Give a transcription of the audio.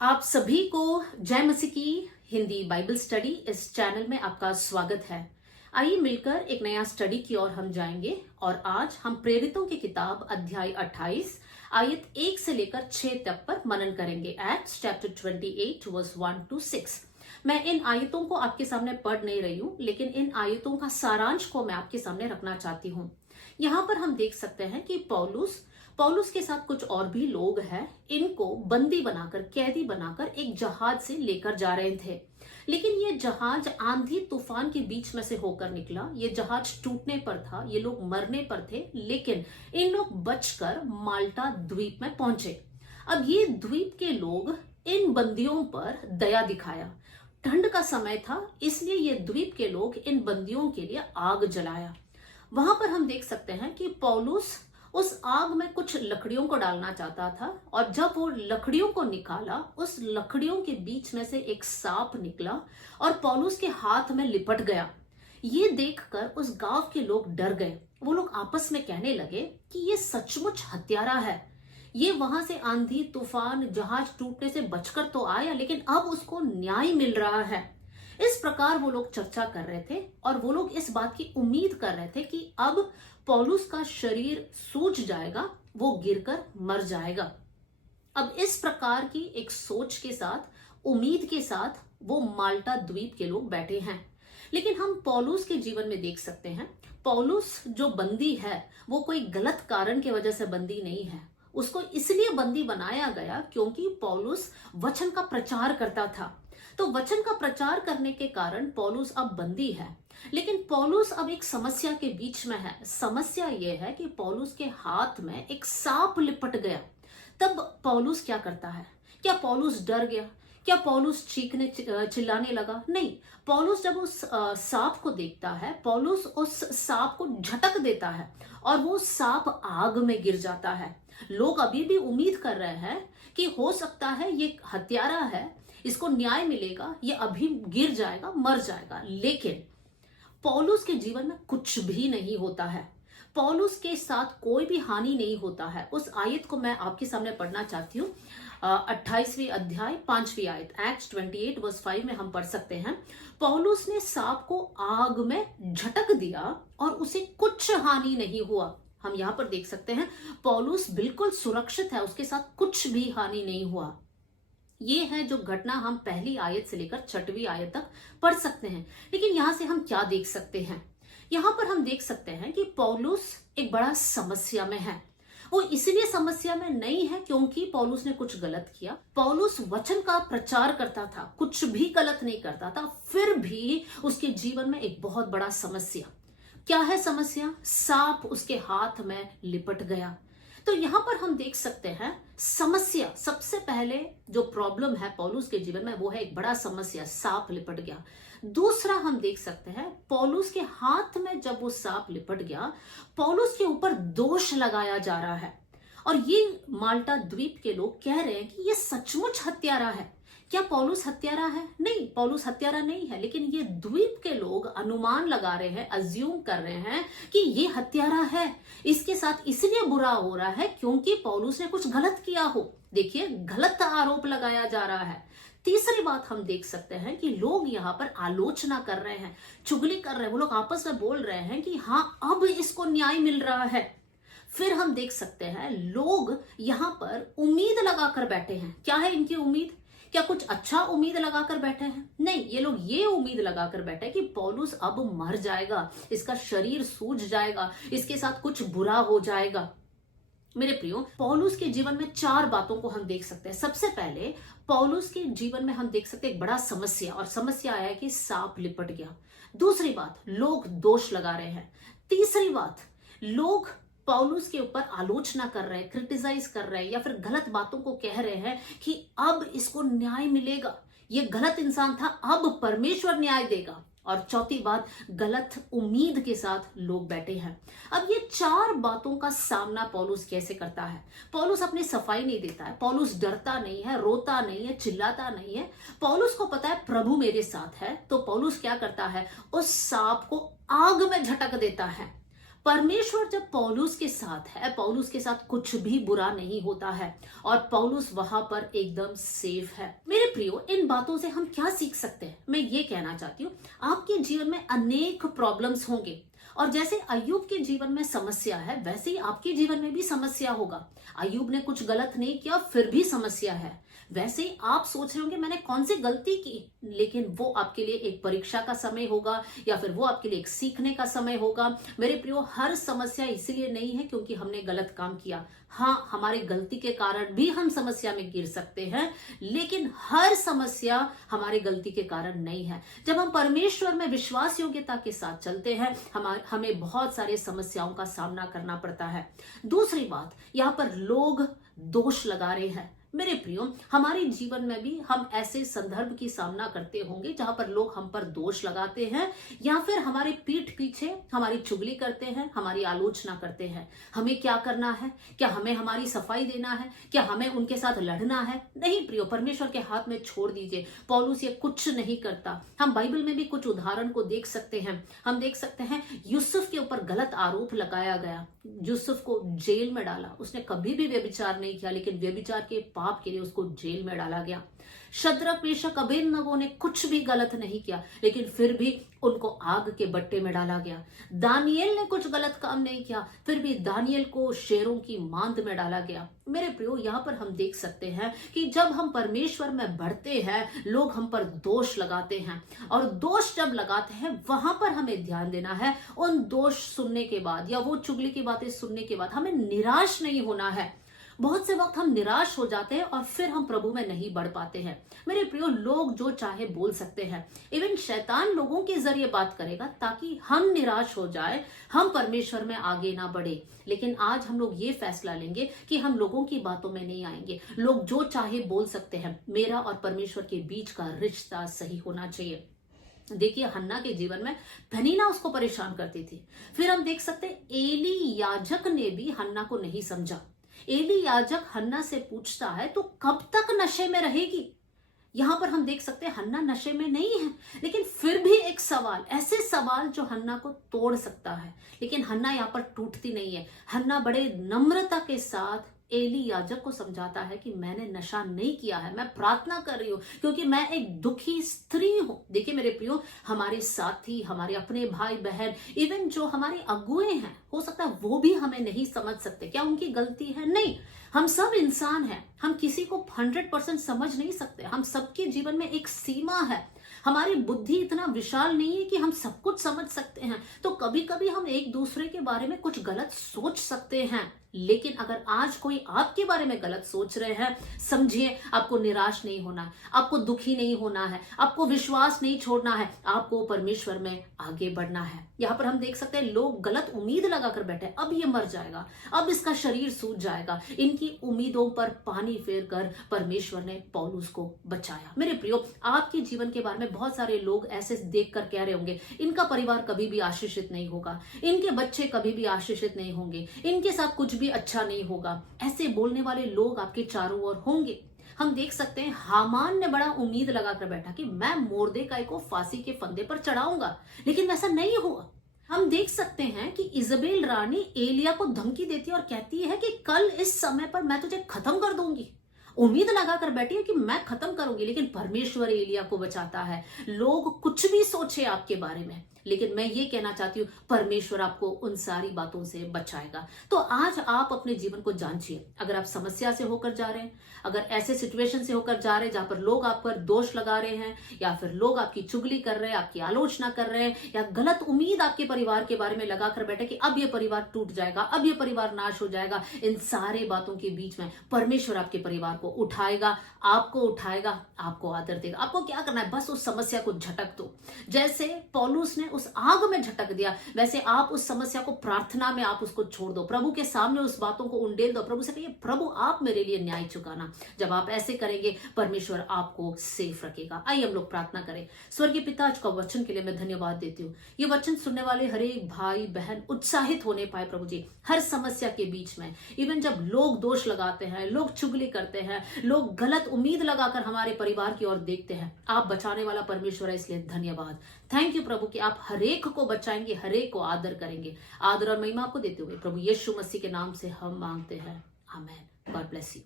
आप सभी को जय मसीह की हिंदी बाइबल स्टडी इस चैनल में आपका स्वागत है। आइए मिलकर एक नया स्टडी की ओर हम जाएंगे और आज हम प्रेरितों की किताब अध्याय 28 आयत 1 से लेकर 6 तक पर मनन करेंगे। Acts chapter 28 verse 1 to 6। मैं इन आयतों को आपके सामने पढ़ नहीं रही हूं, लेकिन इन आयतों का सारांश को मैं आपके सामने रखना चाहती हूं। यहाँ पर हम देख सकते हैं कि पौलुस के साथ कुछ और भी लोग हैं। इनको बंदी बनाकर, कैदी बनाकर एक जहाज से लेकर जा रहे थे, लेकिन ये जहाज आंधी तूफान के बीच में से होकर निकला। ये जहाज टूटने पर था, ये लोग मरने पर थे, लेकिन इन लोग बचकर माल्टा द्वीप में पहुंचे। अब ये द्वीप के लोग इन बंदियों पर दया दिखाया। ठंड का समय था, इसलिए ये द्वीप के लोग इन बंदियों के लिए आग जलाया। वहां पर हम देख सकते हैं कि पौलुस उस आग में कुछ लकड़ियों को डालना चाहता था, और जब वो लकड़ियों को निकाला, उस लकड़ियों के बीच में से एक सांप निकला और पौलुस के हाथ में लिपट गया। ये देखकर उस गांव के लोग डर गए। वो लोग आपस में कहने लगे कि ये सचमुच हत्यारा है। ये वहां से आंधी तूफान जहाज टूटने से बचकर तो आया, लेकिन अब उसको न्याय मिल रहा है। इस प्रकार वो लोग चर्चा कर रहे थे और वो लोग इस बात की उम्मीद कर रहे थे कि अब पौलुस का शरीर सूज जाएगा, वो गिरकर मर जाएगा। अब इस प्रकार की एक सोच के साथ, उम्मीद के साथ वो माल्टा द्वीप के लोग बैठे हैं। लेकिन हम पौलुस के जीवन में देख सकते हैं, पौलुस जो बंदी है वो कोई गलत कारण की वजह से बंदी नहीं है। उसको इसलिए बंदी बनाया गया क्योंकि पौलुस वचन का प्रचार करता था। तो वचन का प्रचार करने के कारण पौलुस अब बंदी है। लेकिन पौलुस अब एक समस्या के बीच में है। समस्या यह है कि पौलुस के हाथ में एक सांप लिपट गया। तब पौलुस क्या करता है? क्या पौलुस डर गया? क्या पौलुस चीखने चिल्लाने लगा? नहीं। पौलुस जब उस सांप को देखता है, पौलुस उस सांप को झटक देता है और वो सांप आग में गिर जाता है। लोग अभी भी उम्मीद कर रहे हैं कि हो सकता है ये हत्यारा है, इसको न्याय मिलेगा, ये अभी गिर जाएगा, मर जाएगा। लेकिन पौलुस के जीवन में कुछ भी नहीं होता है। पौलुस के साथ कोई भी हानि नहीं होता है। उस आयत को मैं आपके सामने पढ़ना चाहती हूँ। 28वीं अध्याय 5वीं आयत, एक्ट्स 28 वर्स 5 में हम पढ़ सकते हैं, पौलुस ने सांप को आग में झटक दिया और उसे कुछ हानि नहीं हुआ। हम यहाँ पर देख सकते हैं पौलुस बिल्कुल सुरक्षित है, उसके साथ कुछ भी हानि नहीं हुआ। ये है जो घटना हम पहली आयत से लेकर 6वीं आयत तक पढ़ सकते हैं। लेकिन यहां से हम क्या देख सकते हैं? यहां पर हम देख सकते हैं कि पौलुस एक बड़ा समस्या में है। वो इसलिए समस्या में नहीं है क्योंकि पौलुस ने कुछ गलत किया। पौलुस वचन का प्रचार करता था, कुछ भी गलत नहीं करता था, फिर भी उसके जीवन में एक बहुत बड़ा समस्या। क्या है समस्या? सांप उसके हाथ में लिपट गया। तो यहां पर हम देख सकते हैं समस्या, सबसे पहले जो प्रॉब्लम है पौलुस के जीवन में वो है एक बड़ा समस्या, सांप लिपट गया। दूसरा हम देख सकते हैं पौलुस के हाथ में जब वो सांप लिपट गया, पौलुस के ऊपर दोष लगाया जा रहा है और ये माल्टा द्वीप के लोग कह रहे हैं कि ये सचमुच हत्यारा है। क्या पौलुस हत्यारा है? नहीं, पौलुस हत्यारा नहीं है। लेकिन ये द्वीप के लोग अनुमान लगा रहे हैं, अज्यूम कर रहे हैं कि ये हत्यारा है। इसके साथ इसलिए बुरा हो रहा है क्योंकि पौलुस ने कुछ गलत किया हो। देखिए, गलत आरोप लगाया जा रहा है। तीसरी बात हम देख सकते हैं कि लोग यहाँ पर आलोचना कर रहे हैं, चुगली कर रहे हैं। वो लोग आपस में बोल रहे हैं कि हाँ, अब इसको न्याय मिल रहा है। फिर हम देख सकते हैं लोग यहाँ पर उम्मीद लगाकर बैठे हैं। क्या है इनकी उम्मीद? क्या कुछ अच्छा उम्मीद लगाकर बैठे हैं? नहीं, ये लोग ये उम्मीद लगाकर बैठे हैं कि पौलुस अब मर जाएगा, इसका शरीर सूज जाएगा, इसके साथ कुछ बुरा हो जाएगा। मेरे प्रियो, पौलुस के जीवन में 4 बातों को हम देख सकते हैं। सबसे पहले पौलुस के जीवन में हम देख सकते हैं एक बड़ा समस्या, और समस्या आया कि सांप लिपट गया। दूसरी बात, लोग दोष लगा रहे हैं। तीसरी बात, लोग पौलुस के ऊपर आलोचना कर रहे हैं, क्रिटिसाइज कर रहे हैं, या फिर गलत बातों को कह रहे हैं कि अब इसको न्याय मिलेगा, ये गलत इंसान था, अब परमेश्वर न्याय देगा। और चौथी बात, गलत उम्मीद के साथ लोग बैठे हैं। अब ये 4 बातों का सामना पौलुस कैसे करता है? पौलुस अपनी सफाई नहीं देता है, पौलुस डरता नहीं है, रोता नहीं है, चिल्लाता नहीं है। पौलुस को पता है प्रभु मेरे साथ है, तो पौलुस क्या करता है? उस सांप को आग में झटक देता है। परमेश्वर जब पौलुस के साथ है, पौलुस के साथ कुछ भी बुरा नहीं होता है और पौलुस वहां पर एकदम सेफ है। मेरे प्रियो, इन बातों से हम क्या सीख सकते हैं? मैं ये कहना चाहती हूँ, आपके जीवन में अनेक प्रॉब्लम्स होंगे और जैसे अय्यूब के जीवन में समस्या है, वैसे ही आपके जीवन में भी समस्या होगा। अय्यूब ने कुछ गलत नहीं किया, फिर भी समस्या है। वैसे ही आप सोच रहे होंगे मैंने कौन सी गलती की, लेकिन वो आपके लिए एक परीक्षा का समय होगा या फिर वो आपके लिए एक सीखने का समय होगा। मेरे प्रियो, हर समस्या इसलिए नहीं है क्योंकि हमने गलत काम किया। हाँ, हमारे गलती के कारण भी हम समस्या में गिर सकते हैं, लेकिन हर समस्या हमारे गलती के कारण नहीं है। जब हम परमेश्वर में विश्वास योग्यता के साथ चलते हैं, हमें बहुत सारी समस्याओं का सामना करना पड़ता है। दूसरी बात, यहाँ पर लोग दोष लगा रहे हैं। मेरे प्रियो, हमारे जीवन में भी हम ऐसे संदर्भ की सामना करते होंगे जहां पर लोग हम पर दोष लगाते हैं या फिर हमारे पीठ पीछे हमारी चुगली करते हैं, हमारी आलोचना करते हैं। हमें क्या करना है? क्या हमें हमारी सफाई देना है? क्या हमें उनके साथ लड़ना है? नहीं प्रियो, परमेश्वर के हाथ में छोड़ दीजिए। पौलुस ये कुछ नहीं करता। हम बाइबल में भी कुछ उदाहरण को देख सकते हैं। हम देख सकते हैं यूसुफ के ऊपर गलत आरोप लगाया गया, यूसुफ को जेल में डाला। उसने कभी भी व्यभिचार नहीं किया, लेकिन व्यभिचार के पाप के लिए उसको जेल में डाला गया। शद्रक, मेशक, अबेदनगो ने कुछ भी गलत नहीं किया, लेकिन फिर भी उनको आग के बट्टे में डाला गया। दानियल ने कुछ गलत काम नहीं किया, फिर भी दानियल को शेरों की मांद में डाला गया। मेरे प्रियो, यहाँ पर हम देख सकते हैं कि जब हम परमेश्वर में बढ़ते हैं, लोग हम पर दोष लगाते हैं, और दोष जब लगाते हैं वहां पर हमें ध्यान देना है। उन दोष सुनने के बाद या वो चुगली की बातें सुनने के बाद हमें निराश नहीं होना है। बहुत से वक्त हम निराश हो जाते हैं और फिर हम प्रभु में नहीं बढ़ पाते हैं। मेरे प्रियो, लोग जो चाहे बोल सकते हैं, इवन शैतान लोगों के जरिए बात करेगा ताकि हम निराश हो जाए, हम परमेश्वर में आगे ना बढ़े। लेकिन आज हम लोग ये फैसला लेंगे कि हम लोगों की बातों में नहीं आएंगे। लोग जो चाहे बोल सकते हैं, मेरा और परमेश्वर के बीच का रिश्ता सही होना चाहिए। देखिए, हन्ना के जीवन में पनीना उसको परेशान करती थी। फिर हम देख सकते एली याजक ने भी हन्ना को नहीं समझा। एली याजक हन्ना से पूछता है, तो कब तक नशे में रहेगी? यहां पर हम देख सकते हैं हन्ना नशे में नहीं है, लेकिन फिर भी एक सवाल, ऐसे सवाल जो हन्ना को तोड़ सकता है। लेकिन हन्ना यहाँ पर टूटती नहीं है। हन्ना बड़े नम्रता के साथ एली याजक को समझाता है कि मैंने नशा नहीं किया है, मैं प्रार्थना कर रही हूं क्योंकि मैं एक दुखी स्त्री हूं। देखिए मेरे प्रियो, हमारे साथी, हमारे अपने भाई बहन, इवन जो हमारे अगुए हैं, हो सकता है वो भी हमें नहीं समझ सकते। क्या उनकी गलती है? नहीं, हम सब इंसान हैं। हम किसी को 100% समझ नहीं सकते। हम सबके जीवन में एक सीमा है। हमारी बुद्धि इतना विशाल नहीं है कि हम सब कुछ समझ सकते हैं। तो कभी कभी हम एक दूसरे के बारे में कुछ गलत सोच सकते हैं। लेकिन अगर आज कोई आपके बारे में गलत सोच रहे हैं, समझिए, आपको निराश नहीं होना है, आपको दुखी नहीं होना है, आपको विश्वास नहीं छोड़ना है, आपको परमेश्वर में आगे बढ़ना है। यहाँ पर हम देख सकते हैं लोग गलत उम्मीद लगाकर बैठे, अब ये मर जाएगा, अब इसका शरीर सूज जाएगा। इनकी उम्मीदों पर पानी फेर कर परमेश्वर ने पौलुस को बचाया। मेरे प्रियो, आपके जीवन के बारे में बहुत सारे लोग ऐसे देखकर कह रहे होंगे, इनका परिवार कभी भी आशीषित नहीं होगा, इनके बच्चे कभी भी आशीषित नहीं होंगे, इनके साथ कुछ भी अच्छा नहीं होगा। ऐसे बोलने वाले लोग आपके चारों ओर होंगे। हम देख सकते हैं हामान ने बड़ा उम्मीद लगाकर बैठा कि मैं मोर्देकाई को फांसी के फंदे पर चढ़ाऊंगा, लेकिन वैसा नहीं हुआ। हम देख सकते हैं कि इजबेल रानी एलिया को धमकी देती है और कहती है कि कल इस समय पर मैं तुझे खत्म कर दूंगी। उम्मीद लगाकर बैठी है कि मैं खत्म करूंगी, लेकिन परमेश्वर एलिया को बचाता है। लोग कुछ भी सोचे आपके बारे में, लेकिन मैं ये कहना चाहती हूँ परमेश्वर आपको उन सारी बातों से बचाएगा। तो आज आप अपने जीवन को जांचिए। अगर आप समस्या से होकर जा रहे हैं, अगर ऐसे सिचुएशन से होकर जा रहे हैं जहां पर लोग आप पर दोष लगा रहे हैं, या फिर लोग आपकी चुगली कर रहे हैं, आपकी आलोचना कर रहे हैं, या गलत उम्मीद आपके परिवार के बारे में लगाकर बैठे कि अब ये परिवार टूट जाएगा, अब ये परिवार नाश हो जाएगा, इन सारे बातों के बीच में परमेश्वर आपके परिवार को उठाएगा, आपको आदर देगा। आपको क्या करना है? बस उस समस्या को झटक दो। जैसे पौलुस ने उस आग में झटक दिया, वैसे आप उस समस्या को प्रार्थना में आप उसको छोड़ दो, प्रभु के सामने उस बातों को उंडेल दो। प्रभु से कहिए, प्रभु आप मेरे लिए न्याय चुकाना। जब आप ऐसे करेंगे, परमेश्वर आपको सेफ रखेगा। आइए हम लोग प्रार्थना करें। स्वर्गीय पिता, आज का वचन के लिए मैं धन्यवाद देती हूँ। ये वचन सुनने वाले हर एक भाई बहन उत्साहित होने पाए प्रभु जी, हर समस्या के बीच में। इवन जब लोग दोष लगाते हैं, लोग चुगली करते हैं, हैं, लोग गलत उम्मीद लगाकर हमारे परिवार की ओर देखते हैं। आप बचाने वाला परमेश्वर है, इसलिए धन्यवाद। थैंक यू प्रभु कि आप हरेक को बचाएंगे, हरेक को आदर करेंगे। आदर और महिमा आपको देते हुए प्रभु यीशु मसीह के नाम से हम मांगते हैं, आमेन। God bless you.